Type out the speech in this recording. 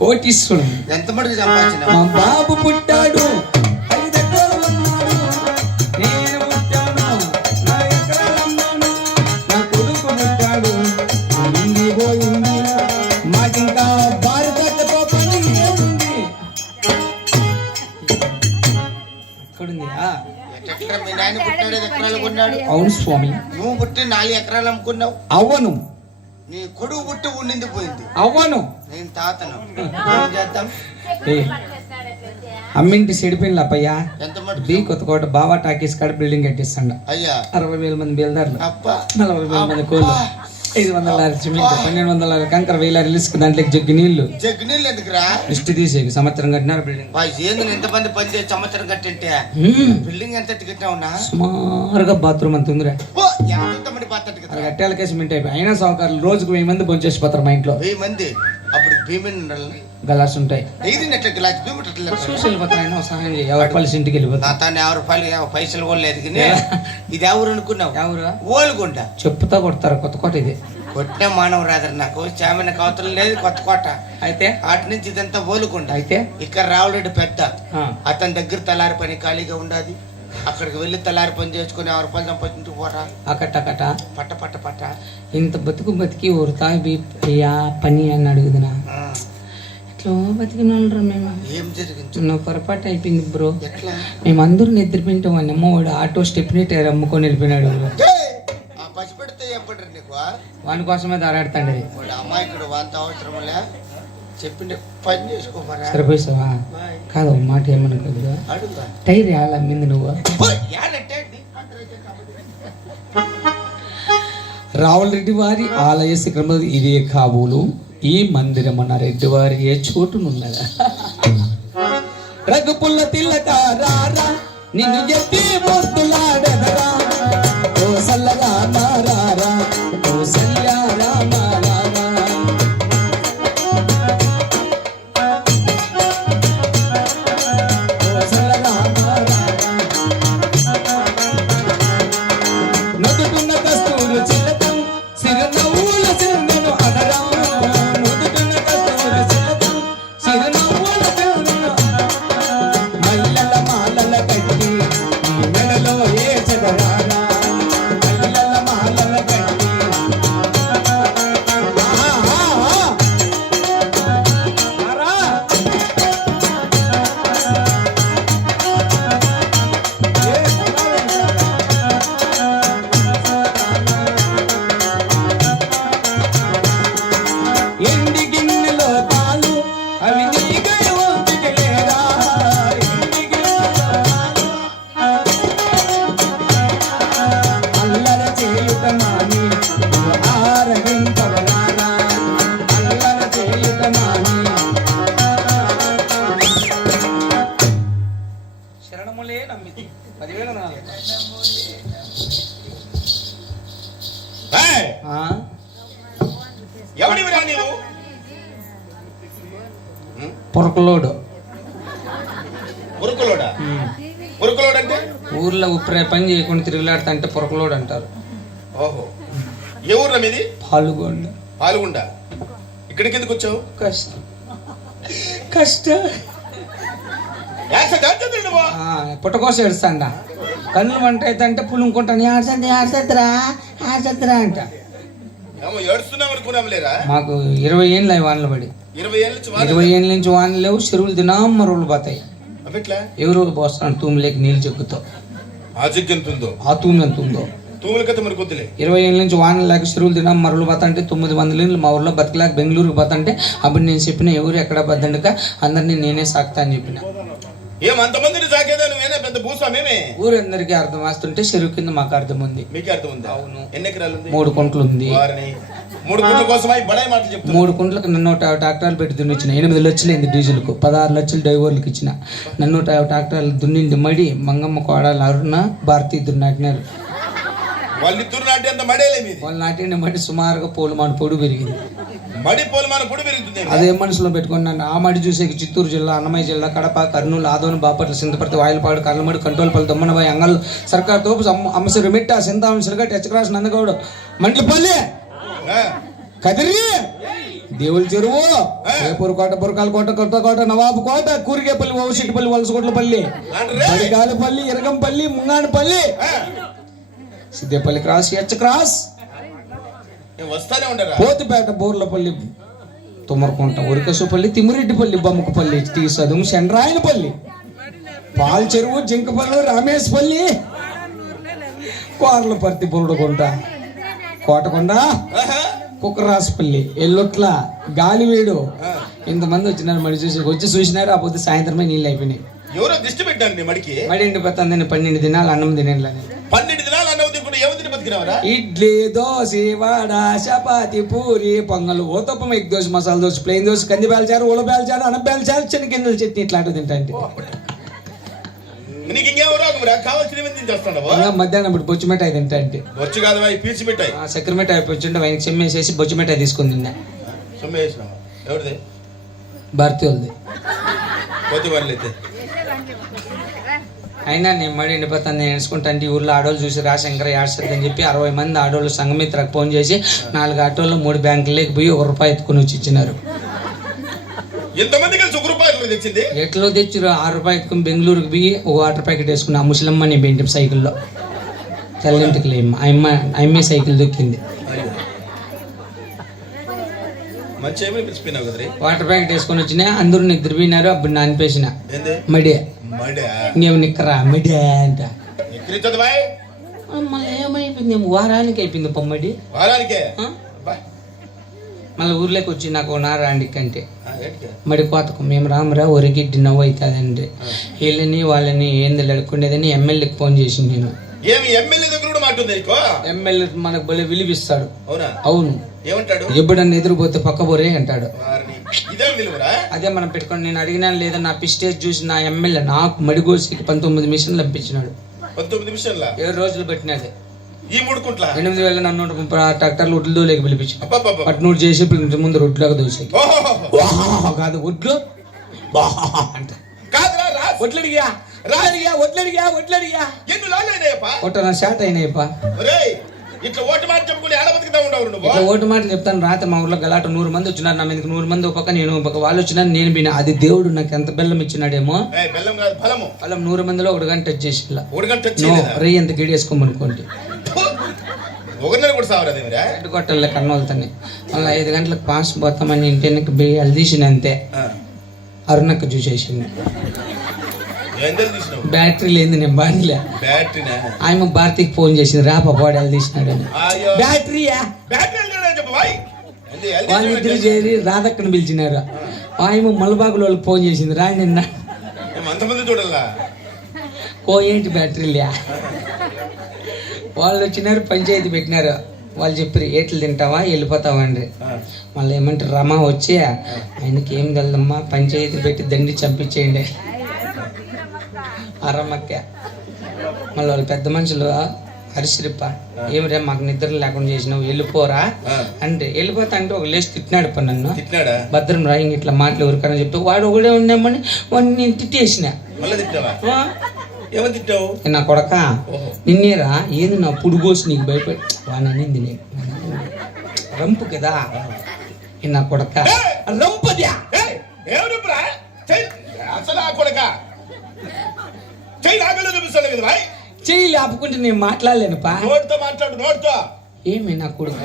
కోటీశ్వరుడు. ఎంత మటుకు సంపాదించిన? మా బాబు పుట్టాడు, 5 ఎకరాలు అన్నాడు. నేను పుట్టాను, నా ఎకరాలు అన్నాను. నా కొడుకు పుట్టాడు, ఉంది పోయింది. మాకింకా భారతతో పని ఏముంది? ఎక్కడుంది? మీ నాయన పుట్టాడు 5 ఎకరాలు కొన్నాడు. అవును స్వామి. నువ్వు పుట్టి 4 ఎకరాలు అమ్ముకున్నావు. అవ్వను. నీ కొడుకు పుట్టి ఉండింది పోయింది. అవ్వను. నేను తాతను. ఏం చేద్దాం? అమ్మింటి చెడిపోయింది అప్పయ్యా. ఎంత మటుకు? బి కొత్తకోట బావా టాకీస్ కాడ బిల్డింగ్ కట్టిస్తాండ. అయ్యా 60,000 మంది బేల్దారులు, అప్ప 40,000 మంది కోళ్ళు, 500 సిమెంట్, 1200 కంకర, 1000 రిలీస్కు దాంట్లోకి జగ్గి నీళ్లు. జగ్గు నీళ్ళు ఎందుకురా? లిస్ట్ తీసేకి సంవత్సరం కట్టినారు బిల్డింగ్. ఏంది ఎంతమంది పని చేసి సంవత్సరం కట్టింటే బిల్డింగ్ ఎంత కట్టినావునా? సుమారుగా బాత్రూమ్ అంత ఉందిరా. ఎంతమంది పాత్ర కట్టేలకే సిమెంట్ అయిపోయి అయినా సౌకర్యాలు రోజుకు 1000 మంది పనిచేసిపోతారు మా ఇంట్లో. 1000 మంది. అప్పుడు భీమన్ ఉండాలి, గలాస్ ఉంటాయి. చూసి వెళ్ళిపోతారు. సహాయం చేయి, ఎవరి పలిసి ఇంటికి వెళ్ళిపోతారు. తాను 50 రూపాయలు పైసలు కూడా లేదు. ఇది ఎవరు అనుకున్నావు? ఎవరు? ఓలుగుంట. చెప్పుతా కొడతారు. కొత్త కోట ఇది. కొట్టిన మానవ రాదరు నాకు. చామైన కవతలు లేదు కొత్త కోట. అయితే అటు నుంచి ఇదంతా ఓలుగుంట. అయితే ఇక్కడ రావులరెడ్డి పెద్ద, అతని దగ్గర తలారి పని ఖాళీగా ఉండదు. అక్కడికి వెళ్ళి తలారి పని చేసుకుని 50 రూపాయలు సంపాదించు పోరా. అకట పట్ట పట్ట పట్ట ఇంత బతికి ఉరతా అయ్యా పని అని అడుగుదునా. ఇట్లా బతికిన వాళ్ళరా మేము. ఏం జరిగింది? నువ్వు పొరపాటు అయిపోయింది బ్రో. ఎట్లా? మేమందరూ నిద్రపోయింటాం. వాడిని అమ్మవాడు ఆటో స్టెప్నీ టైర్ అమ్ముకొని వెళ్ళిపోయినాడు. పసిపెడితే ఏం పడ్డారు నీకు? వాని కోసమే దారాడుతాండి. వాడు అమ్మాయికుడు, వాంత అవసరంలే. చెప్పిండే పని చేసుకోమరా. సరిపోయిస్తావా? కాదు మాట ఏమనుకోదు. టైర్ ఎలా అమ్మింది నువ్వు? రావులరెడ్డి వారి ఆలయ శిఖరములు ఇదే కాబోలు. ఈ మందిరమన్న రెడ్డి వారి ఏ చోటునున్నదా? రఘుపుల్ల తిల్లకారా నిన్ను చెప్పి మొత్తులాడదరా. ఓ సల్లగా మారారా, ఓ సల్యారా మారారా. నదుకున్న కస్తూరు చిలకం సిరనవ్వుల సింగను అదరా. నదుకున్న కస్తూరు చిలకం సిరనవ్వుల సింగను మల్లెల మాలల కట్టి మెడలో ఏ చదరారా. మల్లెల మాలల కట్టి ఎండి గిన్నెలో పాలు అవి నీకై ఒంటికెళ్ళేరా. ఎండి గిన్నెలో పాలు అల్లర చేయుట మాని ఆరగింపవరారా. అల్లర చేయుట మాని శరణములే నమ్మితి 10,000 నాలుగు. ఎవడివిరా నీవు? పొరకలోడు. ఉరుకులోడా? ఉరుకులోడు అంటే ఊర్లో ఉప్పురే పని చేయకుండా తిరుగులాడుతా అంటే పొరకలోడు అంటారు. ఓహో, ఏ ఊర్లో మీది? పాల్గొండ. పాల్గొండ. ఇక్కడికి ఎందుకు వచ్చావు? కష్టం పుట్టకోస ఏడుస్తాండ. కన్నులు వంట అయితే అంటే పులుకుంటాను. ఆడసద్రా అంట. మాకు 20 ఏళ్ళు అయి వానలు పడి. 20 ఏళ్ళ నుంచి వానలు లేవు. చెరువులు దినం మరువులు పోతాయి. ఎవరు పోస్తాను తూములేకి నీళ్ళు చెక్కుతావు. ఆ తూము ఎంత ఉందో 20 ఏళ్ళ నుంచి వానలు లేక చెరువులు దినం మరువులు పోతా అంటే 900 ఏళ్ళు మా ఊర్లో బతికలేక బెంగళూరుకి పోతా అంటే అప్పుడు నేను చెప్పిన ఎవరు ఎక్కడ బద్దండక అందరినీ నేనే సాకుతా అని చెప్పిన. ఊరందరికీ అర్థం వస్తుంటే చెరువు కింద మాకు అర్థం ఉంది. అవును. 3 కుంటలు ఉంది. 3 కుంటలకు 150 ట్రాక్టర్లు పెట్టి దున్నిచ్చిన. 8 లక్షలు అయింది డీజిల్కు. 16 లక్షలు డ్రైవర్లకు ఇచ్చిన. 150 ట్రాక్టర్లు దున్నింది మడి. మంగమ్మ కోడలు అరుణ భారతీ ఇద్దరు నాటినారు. వాళ్ళు నాటిన మడి సుమారుగా పోలుమాను పొడి పెరిగింది. అదే మనసులో పెట్టుకున్నాను. ఆ మడి చూసేకి చిత్తూరు జిల్లా, అన్నమయ్య జిల్లా, కడప, కర్నూలు, ఆదోని, బాపట్ల, సింతపర్తి, వాయిలపాడు, కర్లమడి, కంట్రోల్పల్లి, దమ్మనబాయి, అంగళ్ళు, సర్కార్ తోపు, అమ్మసిరి మిట్ట, సింతామని, సిరగట్టి, హెచ్చక్రాస్, నందగౌడ, మంట్లపల్లి కదిరి దేవుల చెరువు రేపూరు కోట బురకాల కోట కొత్త కోట నవాబు కోట కూరిగేపల్లి ఓసిటిపల్లి వలసకోట్లపల్లి బడిగాలపల్లి ఇరగంపల్లి ముంగానపల్లి సిద్దేపల్లి క్రాస్ హెచ్ క్రాస్ వస్తానే ఉండరా పోతిపేట బోర్లపల్లి తుమ్మరకుంట ఉరికసుపల్లి తిమ్మిరెడ్డిపల్లి బొమ్మకపల్లి టీ సదుము చంద్రాయనపల్లి పాల చెరువు జింకపల్లి రామేశ్పల్లి కోర్లపర్తి బురుడుకుంట కోటకొండ కుక్కరాసుపల్లి ఎల్లొట్ల గాలివీడు ఇంతమంది వచ్చినారు మడి వచ్చి చూసినారు. ఆ పొద్దు సాయంత్రమే నీళ్ళు అయిపోయినాయి. ఎవరో దిష్టి పెట్టండి మడికి మడి ఎండిపోతుందని 12 దినాలు అన్నం తినేళ్ళని 12 దినాలు అన్నం తినకుండా ఏమో తిని బతికినవరా? ఇడ్లీ దోశ వడ చపాతి పూరి పొంగల్ ఓతప్పం ఎగ్ దోశ మసాలా దోశ ప్లెయిన్ దోశ కంది బేల్చారు ఉల బేల్చారు అన్నం బేల్చారు చెనగింజల చట్నీ ఇట్లాంటివి తింటాంటి. నీకు ఇంకేమో రాకమురా కావాల్సిన తింటాడు. మధ్యాహ్నం ఇప్పుడు బొచ్చు మిఠాయి తింటాంటి. బొచ్చు కాదు పీచి మిఠాయి చక్కెర మిఠాయి పొచ్చుంటే ఆయనకి చెమ్మేసేసి బొచ్చు మిఠాయి తీసుకుని తిన్నా. ఎవరిది? భారతి వాళ్ళది. పోతే వాళ్ళైతే అయినా నేను మడి ఎండిపోతాను నేను ఎంచుకుంటాను. ఈ ఊర్లో ఆడోళ్ళు చూసి రాశంకర ఏడ్చద్దని చెప్పి 60 మంది ఆడోళ్ళు సంఘమిత్రకు ఫోన్ చేసి 4 ఆటోల్లో 3 బ్యాంకులకి పోయి ₹1 ఎత్తుకుని వచ్చి ఇచ్చినారు. ఎంతమంది కలిసి ₹1 తెచ్చింది? ఎట్లో తెచ్చారు ₹6 ఎత్తుకుని బెంగళూరుకి పోయి ఒక వాటర్ ప్యాకెట్ వేసుకుని ఆ ముసలమ్మని బెంటి సైకిల్లో తెల్లంటికి అమ్మే సైకిల్ దొక్కింది. వాటర్ ప్యాకెట్ వేసుకొని వచ్చినా అందరూ నిద్రపోయినారు. అప్పుడు నా అనిపేసిన మడే ఇంకేమో నిక్కరా మడే అంట. మళ్ళీ ఏమైపోయింది వారానికి అయిపోయింది పొమ్మడి. మళ్ళీ ఊర్లోకి వచ్చి నాకు నారాండి కంటే మడి కోతకు మేము రామరా ఒరిగిడ్డి నవ్వు అవుతుందండి. వీళ్ళని వాళ్ళని ఏంది అడుక్కునేదని ఎమ్మెల్యేకి ఫోన్ చేసి నేను ఎమ్మెల్యే మనకు బలి విలువిస్తాడు. అవును ఎప్పుడన్నా ఎదురుపోతే పక్క బోరే అంటాడు. అదే మనం పెట్టుకోండి. నేను అడిగినా లేదా నా పిస్టేజ్ చూసి నా ఎమ్మెల్యే నాకు మడిగోసికి 19 మిషన్లు పంపించినాడు. 7 రోజులు పెట్టినది. 8,930 ట్రాక్టర్లు ఒడ్లు లేక పిలిపించి పట్నూరు చేసి ముందు రొడ్లాగా దోసి కాదు ఒడ్లు అంట ఒట్లడిగా షార్ట్ అయినాయప్ప. ఇట్లా ఓటు మాటలు చెప్తాను. రాత్రి మా ఊర్లో గలాట 100 మంది వచ్చినారు. నా మీదకి 100 మంది ఒక నేను ఒక వాళ్ళు వచ్చినారు. నేను బిన్నా అది దేవుడు నాకు ఎంత బెల్లం ఇచ్చినాడేమో. బెల్లం 100 మందిలో 1 గంట టచ్ చేసి రై ఎంత గీడేసుకోమనుకోండి కొట్టలే కన్నోళ్తానే. మళ్ళీ 5 గంటలకు పాస్ పోతామని ఇంటికి బియ్యాలు తీసిన అంతే. అరుణక్క చూసేసింది. బ్యాటరీ లేదు నేను బాడీలే. ఆయన భారతికి ఫోన్ చేసింది రా బాడీలు తీసినాడు అని. బ్యాటరీయా వాళ్ళిద్దరు చేరి రాధక్కను పిలిచినారు. ఆయన మలబాగుల వాళ్ళకి ఫోన్ చేసింది రా నిన్న ఏంటి బ్యాటరీలే. వాళ్ళు వచ్చినారు పంచాయతీ పెట్టినారు. వాళ్ళు చెప్పారు ఏట్లు తింటావా వెళ్ళిపోతావా అండి. మళ్ళీ ఏమంటారు రమా వచ్చి ఆయనకి ఏం తెలదమ్మా పంచాయతీ పెట్టి దండి చంపించేయండి అరమ్మక్క. మళ్ళీ వాళ్ళు పెద్ద మనుషులు హరిశ్రిప్ప ఏమిరా మాకు నిద్ర లేకుండా చేసినావు వెళ్ళిపోరా అంటే వెళ్ళిపోతా అంటే ఒక లేచి తిట్టినాడు పని నన్ను. భద్రం రా ఇంక ఇట్లా మాటలు ఎవరికన్నా చెప్తే వాడు ఒకడే ఉండేమని వాడిని నేను తిట్టేసిన. నా కొడక నిన్నేరా ఏంది నా పుడుగోసి నీకు భయపడి వాడిని అనింది నేను రంపు కదా నా కొడక రంపద్యా చెయ్యి లేపుకుంటే నేను మాట్లాడలేను పా. ఏమి నా కొడుకు